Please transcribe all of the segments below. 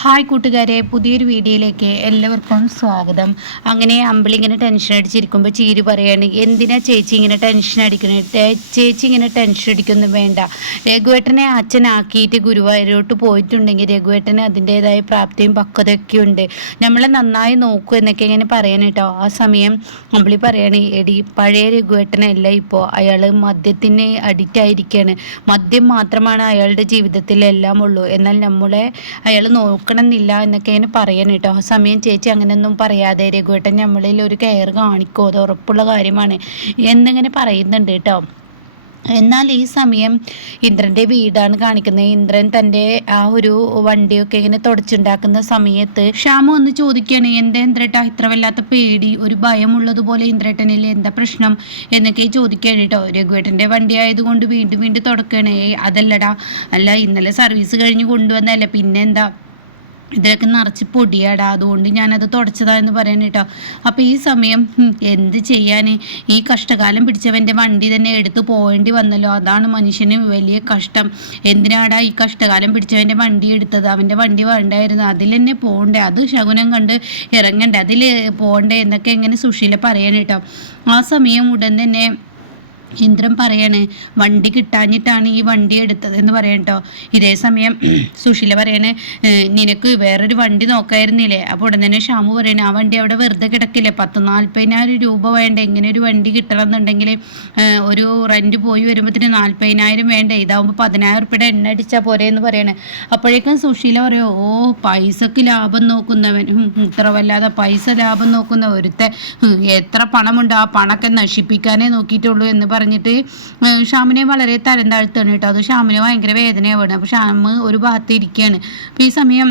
Hi കൂട്ടുകാരെ, പുതിയൊരു വീഡിയോയിലേക്ക് എല്ലാവർക്കും സ്വാഗതം. അങ്ങനെ അമ്പിളി ഇങ്ങനെ ടെൻഷൻ അടിച്ചിരിക്കുമ്പോൾ ചീരു പറയാണ്, എന്തിനാ ചേച്ചി ഇങ്ങനെ ടെൻഷൻ അടിക്കണേ? ചേച്ചി ഇങ്ങനെ ടെൻഷൻ അടിക്കൊന്നും വേണ്ട. രഘുവേട്ടനെ അച്ഛനാക്കിയിട്ട് ഗുരുവായൂരോട്ട് പോയിട്ടുണ്ടെങ്കിൽ രഘുവേട്ടന് അതിൻ്റെതായ പ്രാപ്തിയും പക്വതയൊക്കെ ഉണ്ട്. നമ്മളെ നന്നായി നോക്കൂ എന്നൊക്കെ ഇങ്ങനെ പറയാൻ കേട്ടോ. ആ സമയം അമ്പിളി പറയാണ്, എടി പഴയ രഘുവേട്ടനല്ല ഇപ്പോൾ, അയാൾ മദ്യത്തിന് അഡിക്റ്റ് ആയിരിക്കുകയാണ്. മദ്യം മാത്രമാണ് അയാളുടെ ജീവിതത്തിലെല്ലാം ഉള്ളൂ. എന്നാൽ നമ്മളെ അയാൾ നോക്കണമെന്നില്ല എന്നൊക്കെ ഇങ്ങനെ പറയാൻ കേട്ടോ. ആ സമയം ചേച്ചി അങ്ങനെയൊന്നും പറയാതെ രഘുവേട്ടൻ നമ്മളിൽ ഒരു കെയർ കാണിക്കോ, അത് ഉറപ്പുള്ള കാര്യമാണ് എന്നിങ്ങനെ പറയുന്നുണ്ട് കേട്ടോ. എന്നാൽ ഈ സമയം ഇന്ദ്രൻ്റെ വീടാണ് കാണിക്കുന്നത്. ഇന്ദ്രൻ തൻ്റെ ആ ഒരു വണ്ടിയൊക്കെ ഇങ്ങനെ തുടച്ചുണ്ടാക്കുന്ന സമയത്ത് ശ്യാമു ഒന്ന് ചോദിക്കുകയാണ്, എന്താ ഇന്ദ്രേട്ടാ ഇത്ര വല്ലാത്ത പേടി, ഒരു ഭയമുള്ളതുപോലെ ഇന്ദ്രേട്ടനില്ലേ, എന്താ പ്രശ്നം എന്നൊക്കെ ചോദിക്കുകയാണ് കേട്ടോ. രഘുവേട്ടൻ്റെ വണ്ടി ആയതുകൊണ്ട് വീണ്ടും വീണ്ടും തുടക്കുകയാണ്. അതല്ലടാ, അല്ല ഇന്നലെ സർവീസ് കഴിഞ്ഞ് കൊണ്ടുവന്നല്ലേ, പിന്നെന്താ ഇതിലൊക്കെ നിറച്ച് പൊടിയാടാ, അതുകൊണ്ട് ഞാനത് തുടച്ചതാന്ന് പറയാൻ കേട്ടോ. അപ്പോൾ ഈ സമയം എന്ത് ചെയ്യാൻ, ഈ കഷ്ടകാലം പിടിച്ചവൻ്റെ വണ്ടി തന്നെ എടുത്ത് പോകേണ്ടി വന്നല്ലോ, അതാണ് മനുഷ്യന് വലിയ കഷ്ടം. എന്തിനാടാ ഈ കഷ്ടകാലം പിടിച്ചവൻ്റെ വണ്ടി എടുത്തത്? അവൻ്റെ വണ്ടി വേണ്ടായിരുന്നു, അതിൽ തന്നെ പോകണ്ടേ, അത് ശകുനം കണ്ട് ഇറങ്ങണ്ടേ, അതിൽ പോകണ്ടേ എന്നൊക്കെ എങ്ങനെ സുശീല പറയാൻ കേട്ടോ. ആ സമയം ഉടൻ തന്നെ ഇന്ദ്രൻ പറയാണ്, വണ്ടി കിട്ടാഞ്ഞിട്ടാണ് ഈ വണ്ടി എടുത്തത് എന്ന് പറയാം കേട്ടോ. ഇതേ സമയം സുശീല പറയണേ, നിനക്ക് വേറൊരു വണ്ടി നോക്കായിരുന്നില്ലേ? അപ്പോൾ ഉടൻ തന്നെ ഷാമു പറയണേ, ആ വണ്ടി അവിടെ വെറുതെ കിടക്കില്ലേ, 40,000-40,000 രൂപ വേണ്ട എങ്ങനെ ഒരു വണ്ടി കിട്ടണം എന്നുണ്ടെങ്കിൽ, ഒരു റെൻറ്റ് പോയി വരുമ്പോഴത്തേന് 40,000 വേണ്ട, ഇതാവുമ്പോൾ 10,000 ഉറുപ്പിയുടെ എണ്ണ അടിച്ചാൽ പോരെ എന്ന് പറയണേ. അപ്പോഴേക്കും സുശീല പറയോ, ഓ പൈസക്ക് ലാഭം നോക്കുന്നവൻ, ഇത്ര വല്ലാതെ പൈസ ലാഭം നോക്കുന്ന ഒരുത്തെ, എത്ര പണമുണ്ട് ആ പണമൊക്കെ നശിപ്പിക്കാനേ നോക്കിയിട്ടുള്ളൂ എന്ന് പറഞ്ഞിട്ട് ഷ്യാമിനെ വളരെ തരം താഴ്ത്താണ് കേട്ടോ. അത് ഷ്യാമിന് ഭയങ്കര വേദനയാവുകയാണ്. അപ്പോൾ ഷ്യാം ഒരു ഭാഗത്ത് ഇരിക്കുകയാണ്. അപ്പോൾ ഈ സമയം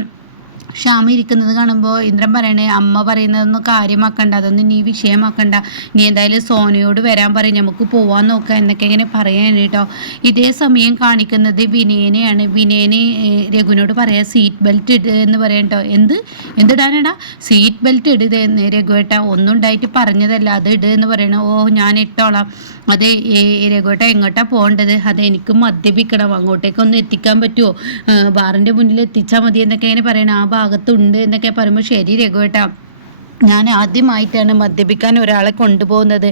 ഷ്യാമ ഇരിക്കുന്നത് കാണുമ്പോൾ ഇന്ദ്രൻ പറയണേ, അമ്മ പറയുന്നതൊന്നും കാര്യമാക്കണ്ട, അതൊന്നും നീ വിഷയമാക്കണ്ട, നീ എന്തായാലും സോനയോട് വരാൻ പറയും, നമുക്ക് പോവാൻ നോക്കാം എന്നൊക്കെ ഇങ്ങനെ പറയാൻ കേട്ടോ. ഇതേ സമയം കാണിക്കുന്നത് വിനയനെയാണ്. വിനയന് രഘുവിനോട് പറയാം, സീറ്റ് ബെൽറ്റ് ഇട് എന്ന് പറയാം കേട്ടോ. എന്തിടാനടാ സീറ്റ് ബെൽറ്റ് ഇട് എന്ന് രഘുവേട്ട, ഒന്നും ഉണ്ടായിട്ട് പറഞ്ഞതല്ല, അത് ഇട് എന്ന് പറയണ. ഓ ഞാൻ ഇട്ടോളാം. അതെ രഘുവേട്ട എങ്ങോട്ടാണ് പോകേണ്ടത്? അതെനിക്ക് മദ്യപിക്കണം, അങ്ങോട്ടേക്കൊന്ന് എത്തിക്കാൻ പറ്റുമോ? ബാറിൻ്റെ മുന്നിൽ എത്തിച്ചാൽ മതി എന്നൊക്കെ ഇങ്ങനെ പറയണം. ആ ഭാഗത്തുണ്ട് എന്നൊക്കെ പറയുമ്പോൾ ശരി രഘുവേട്ട, ഞാൻ ആദ്യമായിട്ടാണ് മദ്യപിക്കാൻ ഒരാളെ കൊണ്ടുപോകുന്നത്,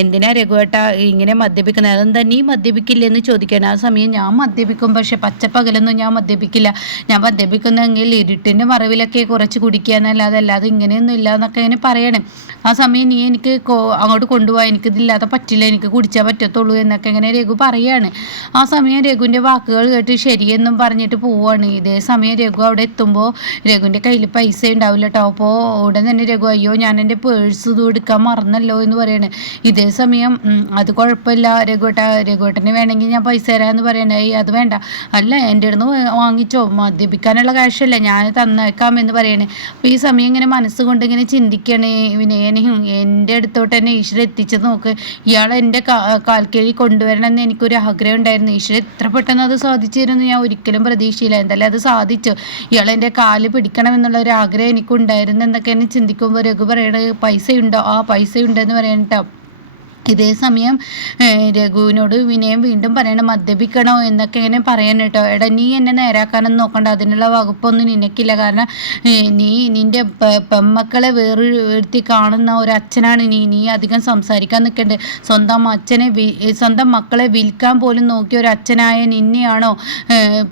എന്തിനാ രഘുവേട്ട ഇങ്ങനെ മദ്യപിക്കുന്നത്? അതെന്താ നീ മദ്യപിക്കില്ലെന്ന് ചോദിക്കണം. ആ സമയം ഞാൻ മദ്യപിക്കും, പക്ഷെ പച്ചപ്പകലൊന്നും ഞാൻ മദ്യപിക്കില്ല, ഞാൻ മദ്യപിക്കുന്നെങ്കിൽ ഇരുട്ടിൻ്റെ മറവിലൊക്കെ കുറച്ച് കുടിക്കുക എന്നല്ലാതെ ഇങ്ങനെയൊന്നും ഇല്ല എന്നൊക്കെ ഇങ്ങനെ പറയണേ. ആ സമയം നീ എനിക്ക് അങ്ങോട്ട് കൊണ്ടുപോകാൻ, എനിക്കിതില്ലാതെ പറ്റില്ല, എനിക്ക് കുടിച്ചാൽ പറ്റത്തുള്ളൂ എന്നൊക്കെ ഇങ്ങനെ രഘു പറയാണ്. ആ സമയം രഘുവിൻ്റെ വാക്കുകൾ കേട്ട് ശരിയെന്നും പറഞ്ഞിട്ട് പോവുകയാണ്. ഇതേ സമയം രഘു അവിടെ എത്തുമ്പോൾ രഘുവിൻ്റെ കയ്യിൽ പൈസ ഉണ്ടാവില്ല കേട്ടോ. അപ്പോൾ ഉടൻ തന്നെ രഘു, അയ്യോ ഞാൻ എൻ്റെ പേഴ്സ് ഇത് എടുക്കാൻ മറന്നല്ലോ എന്ന് പറയണേ. ഇതേ സമയം അത് കുഴപ്പമില്ല രഘുവേട്ടന് വേണമെങ്കിൽ ഞാൻ പൈസ തരാമെന്ന് പറയണേ. അത് വേണ്ട, അല്ല എൻ്റെ അടുത്ത് വാങ്ങിച്ചോ, മദ്യപിക്കാനുള്ള കാശല്ലേ, ഞാൻ തന്നേക്കാം എന്ന് പറയണേ. അപ്പോൾ ഈ സമയം ഇങ്ങനെ മനസ്സുകൊണ്ട് ഇങ്ങനെ ചിന്തിക്കണേ വിനയന്, എൻ്റെ അടുത്തോട്ട് തന്നെ ഈശ്വരൻ എത്തിച്ചത് നോക്ക്, ഇയാൾ എൻ്റെ കാൽക്കീഴിൽ കൊണ്ടുവരണമെന്ന് എനിക്കൊരു ആഗ്രഹം ഉണ്ടായിരുന്നു, ഈശ്വരൻ എത്ര പെട്ടെന്ന് അത് സാധിച്ചിരുന്നു ഞാൻ ഒരിക്കലും പ്രതീക്ഷയില്ല, എന്തായാലും അത് സാധിച്ചു, ഇയാൾ എൻ്റെ കാല് പിടിക്കണം എന്നുള്ള ഒരു ആഗ്രഹം എനിക്കുണ്ടായിരുന്നു എന്നൊക്കെ എന്നെ ചിന്തിക്കുമ്പോൾ രഘു പറയണത്, പൈസയുണ്ടോ? ആ പൈസയുണ്ടെന്ന് പറയാൻ കേട്ടോ. ഇതേ സമയം രഘുവിനോട് വിനയം വീണ്ടും പറയണം, മദ്യപിക്കണോ എന്നൊക്കെ ഇങ്ങനെ പറയാൻ കേട്ടോ. എടാ നീ എന്നെ നേരാക്കാനൊന്നും നോക്കണ്ട, അതിനുള്ള വകുപ്പൊന്നും നിനക്കില്ല, കാരണം നീ നിൻ്റെ പെമ്മക്കളെ വേറൊരുത്തി കാണുന്ന ഒരു അച്ഛനാണ് നീ അധികം സംസാരിക്കാൻ നിൽക്കണ്ടേ. സ്വന്തം മക്കളെ വിൽക്കാൻ പോലും നോക്കിയ ഒരു അച്ഛനായ നിന്നെയാണോ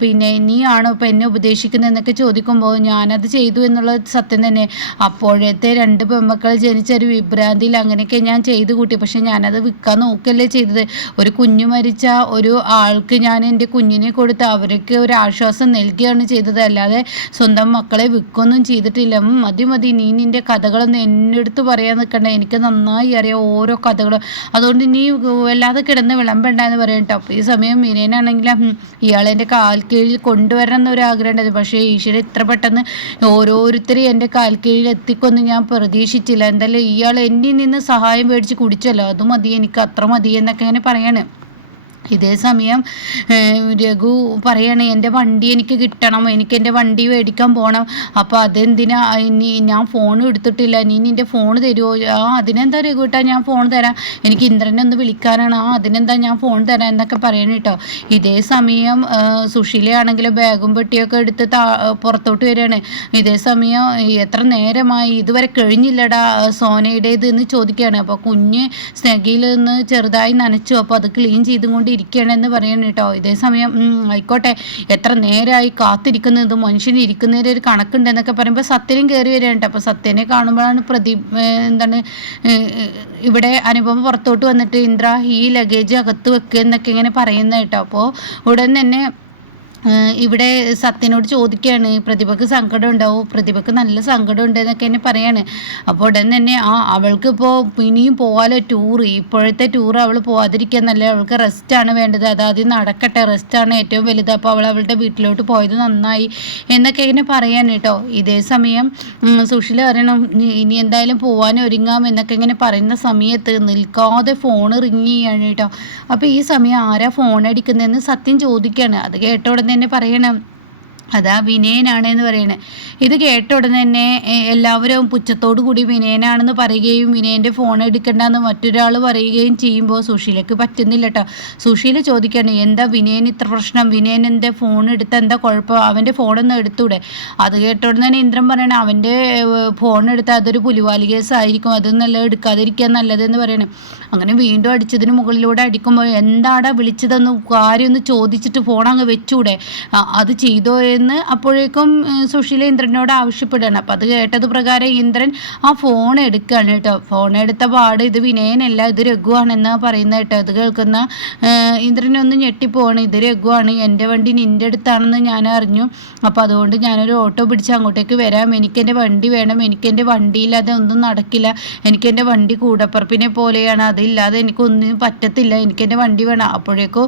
പിന്നെ നീയാണോ ഇപ്പം എന്നെ ഉപദേശിക്കുന്നതെന്നൊക്കെ ചോദിക്കുമ്പോൾ ഞാനത് ചെയ്തു എന്നുള്ളത് സത്യം തന്നെ. അപ്പോഴത്തെ 2 പെമ്മക്കൾ ജനിച്ചൊരു വിഭ്രാന്തിയിൽ അങ്ങനെയൊക്കെ ഞാൻ ചെയ്തു കൂട്ടി, പക്ഷെ ഞാനത് വിൽക്കാൻ നോക്കല്ലേ ചെയ്തത്. ഒരു കുഞ്ഞു മരിച്ച ഒരു ആൾക്ക് ഞാൻ എൻ്റെ കുഞ്ഞിനെ കൊടുത്ത് അവർക്ക് ഒരു ആശ്വാസം നൽകുകയാണ് ചെയ്തത്, അല്ലാതെ സ്വന്തം മക്കളെ വിൽക്കൊന്നും ചെയ്തിട്ടില്ല. മതി നീ നിൻ്റെ കഥകളൊന്നും എൻ്റെ അടുത്ത് പറയാൻ നിൽക്കണ്ട, എനിക്ക് നന്നായി അറിയാം ഓരോ കഥകളും, അതുകൊണ്ട് നീ വല്ലാതെ കിടന്ന് വിളമ്പണ്ടെന്ന് പറയും കേട്ടോ. അപ്പോൾ ഈ സമയം വിനയനാണെങ്കിലും ഇയാളെൻ്റെ കാൽ കീഴിൽ കൊണ്ടുവരണം എന്നൊരു ആഗ്രഹം ഉണ്ടായിരുന്നു, പക്ഷേ ഈശ്വരൻ ഇത്ര പെട്ടെന്ന് ഓരോരുത്തരെയും എൻ്റെ കാൽ കീഴിൽ എത്തിക്കൊന്നും ഞാൻ പ്രതീക്ഷിച്ചില്ല. എന്തായാലും ഇയാൾ എന്നിൽ നിന്ന് സഹായം മേടിച്ച് കുടിച്ചല്ലോ, അത് മതി, എനിക്ക് അത്ര മതി എന്നൊക്കെ ഇങ്ങനെ പറയാണ്. ഇതേ സമയം രഘു പറയാണ് എൻ്റെ വണ്ടി എനിക്ക് കിട്ടണം, എനിക്ക് എൻ്റെ വണ്ടി മേടിക്കാൻ പോകണം. അപ്പോൾ അതെന്തിനാ ഇനി ഞാൻ ഫോൺ എടുത്തിട്ടില്ല, നീ നിൻ്റെ ഫോൺ തരുമോ? അതിനെന്താ രഘുട്ടാ ഞാൻ ഫോൺ തരാം, എനിക്ക് ഇന്ദ്രനെ ഒന്ന് വിളിക്കാനാണ്. അതിനെന്താ ഞാൻ ഫോൺ തരാം എന്നൊക്കെ പറയണം കേട്ടോ. ഇതേ സമയം സുശീലയാണെങ്കിൽ ബാഗും പെട്ടിയൊക്കെ എടുത്ത് പുറത്തോട്ട് വരികയാണ്. ഇതേ സമയം എത്ര നേരമായി ഇതുവരെ കഴിഞ്ഞില്ലടാ സോനയുടേത് എന്ന് ചോദിക്കുകയാണ്. അപ്പോൾ കുഞ്ഞ് സ്നഗിയിൽ നിന്ന് ചെറുതായി നനച്ചു, അപ്പോൾ അത് ക്ലീൻ ചെയ്തും കൊണ്ട് ഇരിക്കുകയാണെന്ന് പറയണം കേട്ടോ. ഇതേ സമയം ആയിക്കോട്ടെ, എത്ര നേരമായി കാത്തിരിക്കുന്നത്, മനുഷ്യന് ഇരിക്കുന്നതിന് ഒരു കണക്കുണ്ടെന്നൊക്കെ പറയുമ്പോൾ സത്യനും കയറി വരികയാണ് കേട്ടോ. അപ്പോൾ സത്യനെ കാണുമ്പോഴാണ് എന്താണ് ഇവിടെ അനുപമ പുറത്തോട്ട് വന്നിട്ട് ഇന്ദ്ര ഈ ലഗേജ് അകത്ത് വെക്കുക എന്നൊക്കെ ഇങ്ങനെ പറയുന്നത് കേട്ടോ. അപ്പോൾ ഉടൻ തന്നെ ഇവിടെ സത്യനോട് ചോദിക്കുകയാണ്, പ്രതിഭക്ക് സങ്കടം ഉണ്ടാവും, പ്രതിഭക്ക് നല്ല സങ്കടം ഉണ്ട് എന്നൊക്കെ എന്നെ പറയാണ്. അപ്പോൾ ഉടൻ തന്നെ അവൾക്ക് ഇപ്പോൾ ഇനിയും പോകാലോ ടൂർ, ഇപ്പോഴത്തെ ടൂർ അവൾ പോകാതിരിക്കുക നല്ല, അവൾക്ക് റെസ്റ്റാണ് വേണ്ടത്, അതാദ്യം നടക്കട്ടെ, റെസ്റ്റാണ് ഏറ്റവും വലുത്, അപ്പോൾ അവൾ അവളുടെ വീട്ടിലോട്ട് പോയത് നന്നായി എന്നൊക്കെ ഇങ്ങനെ പറയാൻ കേട്ടോ. ഇതേ സമയം സുശീല പറയണം ഇനി എന്തായാലും പോകാൻ ഒരുങ്ങാം എന്നൊക്കെ ഇങ്ങനെ പറയുന്ന സമയത്ത് നിൽക്കാതെ ഫോൺ റിങ് ചെയ്യാണ് കേട്ടോ. അപ്പോൾ ഈ സമയം ആരാ ഫോൺ അടിക്കുന്നതെന്ന് സത്യം ചോദിക്കുകയാണ്. അത് കേട്ട ഉടനെ തന്നെ പറയണം അതാ വിനയനാണെന്ന് പറയണേ. ഇത് കേട്ട ഉടനെ തന്നെ എല്ലാവരും പുച്ഛത്തോടു കൂടി വിനയനാണെന്ന് പറയുകയും വിനയൻ്റെ ഫോൺ എടുക്കണ്ടെന്ന് മറ്റൊരാൾ പറയുകയും ചെയ്യുമ്പോൾ സുശീലയ്ക്ക് പറ്റുന്നില്ല കേട്ടോ. സുശീല ചോദിക്കുകയാണ് എന്താ വിനയൻ ഇത്ര പ്രശ്നം, വിനയൻ എൻ്റെ ഫോൺ എടുത്ത എന്താ കുഴപ്പം, അവൻ്റെ ഫോണൊന്നും എടുത്തൂടെ? അത് കേട്ട ഉടനെ തന്നെ ഇന്ദ്രൻ പറയണേ അവൻ്റെ ഫോൺ എടുത്താൽ അതൊരു പുലിവാലി കേസായിരിക്കും, അതൊന്നല്ല എടുക്കാതിരിക്കാൻ നല്ലതെന്ന് പറയണേ. അങ്ങനെ വീണ്ടും അടിച്ചതിന് മുകളിലൂടെ അടിക്കുമ്പോൾ എന്താടാ വിളിച്ചതെന്ന് കാര്യമൊന്ന് ചോദിച്ചിട്ട് ഫോൺ അങ്ങ് വെച്ചൂടെ, അത് ചെയ്തോ എന്ന് അപ്പോഴേക്കും സുശീല ഇന്ദ്രനോട് ആവശ്യപ്പെടുകയാണ്. അപ്പം അത് കേട്ടത് പ്രകാരം ഇന്ദ്രൻ ആ ഫോൺ എടുക്കുകയാണ് കേട്ടോ. ഫോൺ എടുത്ത പാട് ഇത് വിനയനല്ല, ഇത് രഘുവാണെന്ന് പറയുന്നത് കേട്ടോ. അത് കേൾക്കുന്ന ഇന്ദ്രനൊന്ന് ഞെട്ടിപ്പോവാണ്. ഇത് രഘുവാണ്, എൻ്റെ വണ്ടി നിൻ്റെ അടുത്താണെന്ന് ഞാൻ അറിഞ്ഞു, അപ്പോൾ അതുകൊണ്ട് ഞാനൊരു ഓട്ടോ പിടിച്ച് അങ്ങോട്ടേക്ക് വരാം, എനിക്കെൻ്റെ വണ്ടി വേണം, എനിക്കെൻ്റെ വണ്ടിയില്ലാതെ ഒന്നും നടക്കില്ല, എനിക്കെൻ്റെ വണ്ടി കൂടപ്പുറപ്പിനെ പോലെയാണ്, അതില്ലാതെ എനിക്കൊന്നും പറ്റത്തില്ല, എനിക്കെൻ്റെ വണ്ടി വേണം. അപ്പോഴേക്കും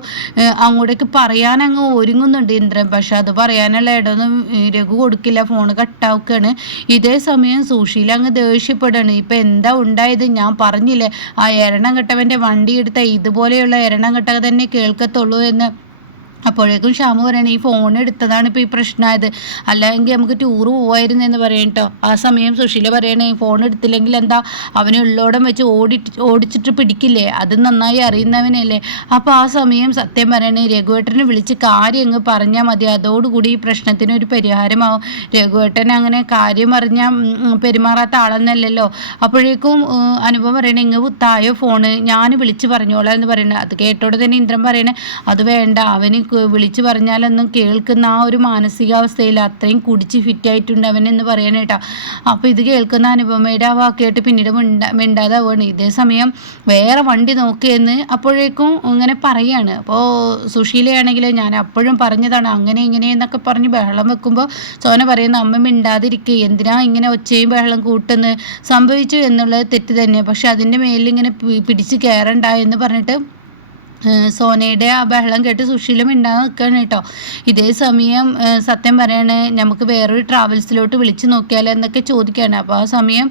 അങ്ങോട്ടേക്ക് പറയാൻ അങ്ങ് ഒരുങ്ങുന്നുണ്ട് ഇന്ദ്രൻ, പക്ഷെ അത് പറയാനുള്ള ഇടമൊന്നും രഘു കൊടുക്കില്ല, ഫോൺ കട്ടാക്കുകയാണ്. ഇതേ സമയം സുശീല അങ്ങ് ദേഷ്യപ്പെടുകയാണ്. ഇപ്പം എന്താ ഉണ്ടായത്, ഞാൻ പറഞ്ഞില്ലേ ആ എരണം കെട്ടവൻ്റെ വണ്ടി എടുത്ത ഇതുപോലെയുള്ള എരണം കെട്ട തന്നെ കേൾക്കത്തുള്ളൂ എന്ന്. അപ്പോഴേക്കും ഷ്യാമു പറയണേ ഈ ഫോൺ എടുത്തതാണ് ഇപ്പോൾ ഈ പ്രശ്നമായത്, അല്ലെങ്കിൽ നമുക്ക് ടൂറ് പോവായിരുന്നു എന്ന് പറയും കേട്ടോ. ആ സമയം സുശീല പറയണേ ഫോൺ എടുത്തില്ലെങ്കിൽ എന്താ അവനെ ഉള്ളോടം വെച്ച് ഓടിച്ചിട്ട് പിടിക്കില്ലേ, അത് നന്നായി അറിയുന്നവനല്ലേ. അപ്പോൾ ആ സമയം സത്യം പറയണേ രഘുവേട്ടനെ വിളിച്ച് കാര്യം അങ്ങ് പറഞ്ഞാൽ മതി, അതോടുകൂടി ഈ പ്രശ്നത്തിനൊരു പരിഹാരമാവും. രഘുവേട്ടൻ അങ്ങനെ കാര്യം പറഞ്ഞാൽ പെരുമാറാത്ത ആളെന്നല്ലല്ലോ. അപ്പോഴേക്കും അനുഭവം പറയണേ ഇങ്ങ് തായോ ഫോണ്, ഞാൻ വിളിച്ച് പറഞ്ഞോളാം എന്ന് പറയണേ. അത് കേട്ടോടെ തന്നെ ഇന്ദ്രൻ പറയണേ അത് വേണ്ട, അവന് വിളിച്ചു പറഞ്ഞാലൊന്നും കേൾക്കുന്ന ആ ഒരു മാനസികാവസ്ഥയിൽ അത്രയും കുടിച്ച് ഫിറ്റായിട്ടുണ്ട് അവനെന്ന് പറയണേ കേട്ടോ. അപ്പോൾ ഇത് കേൾക്കുന്ന അനുപമയുടെ ആ വാക്കേട്ട് പിന്നീട് മിണ്ടാതാവുകയാണ്. ഇതേ സമയം വേറെ വണ്ടി നോക്കിയെന്ന് അപ്പോഴേക്കും ഇങ്ങനെ പറയാണ്. അപ്പോൾ സുശീലയാണെങ്കിൽ ഞാൻ അപ്പോഴും പറഞ്ഞതാണ് അങ്ങനെ ഇങ്ങനെ എന്നൊക്കെ പറഞ്ഞ് ബഹളം വെക്കുമ്പോൾ സോന പറയുന്ന അമ്മ മിണ്ടാതിരിക്കുക, എന്തിനാ ഇങ്ങനെ ഒച്ചയും ബഹളം കൂട്ടുന്നത്, സംഭവിച്ചു എന്നുള്ളത് തെറ്റ് തന്നെ, പക്ഷെ അതിൻ്റെ മേലിങ്ങനെ പിടിച്ച് കയറണ്ട എന്ന് പറഞ്ഞിട്ട് സോനയുടെ ആ ബഹളം കേട്ട് സുശീല മിണ്ടാതെ നിൽക്കുകയാണ് കേട്ടോ. ഇതേ സമയം സത്യം പറയാണ് നമുക്ക് വേറൊരു ട്രാവൽസിലോട്ട് വിളിച്ച് നോക്കിയാലോ എന്നൊക്കെ ചോദിക്കുകയാണ്. അപ്പോൾ ആ സമയം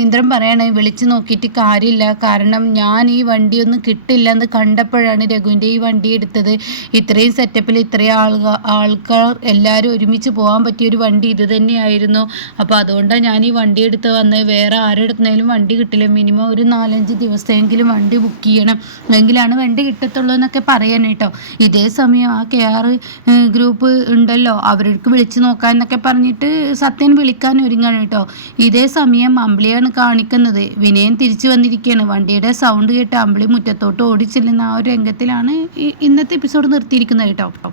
ഇന്ദ്രൻ പറയാണ് വിളിച്ച് നോക്കിയിട്ട് കാര്യമില്ല, കാരണം ഞാൻ ഈ വണ്ടിയൊന്നും കിട്ടില്ല എന്ന് കണ്ടപ്പോഴാണ് രഘുവിൻ്റെ ഈ വണ്ടി എടുത്തത്. ഇത്രയും സെറ്റപ്പിൽ ഇത്രയും ആൾക്കാർ എല്ലാവരും ഒരുമിച്ച് പോകാൻ പറ്റിയൊരു വണ്ടി ഇത് തന്നെയായിരുന്നു, അപ്പോൾ അതുകൊണ്ടാണ് ഞാൻ ഈ വണ്ടി എടുത്ത് വന്നത്, വേറെ ആരെടുത്തുന്നതിലും വണ്ടി കിട്ടില്ല, മിനിമം ഒരു 4-5 ദിവസമെങ്കിലും വണ്ടി ബുക്ക് ചെയ്യണം എങ്കിലാണ് വണ്ടി ത്തുള്ളൂ എന്നൊക്കെ പറയാൻ കേട്ടോ. ഇതേ സമയം ആ KR ഗ്രൂപ്പ് ഉണ്ടല്ലോ അവർക്ക് വിളിച്ചു നോക്കാൻ എന്നൊക്കെ പറഞ്ഞിട്ട് സത്യൻ വിളിക്കാൻ ഒരുങ്ങാണ് കേട്ടോ. ഇതേ സമയം അമ്പിളിയാണ് കാണിക്കുന്നത്. വിനയൻ തിരിച്ചു വന്നിരിക്കുകയാണ്. വണ്ടിയുടെ സൗണ്ട് കേട്ട് അമ്പിളി മുറ്റത്തോട്ട് ഓടിച്ചെല്ലുന്ന ആ ഒരു രംഗത്തിലാണ് ഇന്നത്തെ എപ്പിസോഡ് നിർത്തിയിരിക്കുന്നത് കേട്ടോ.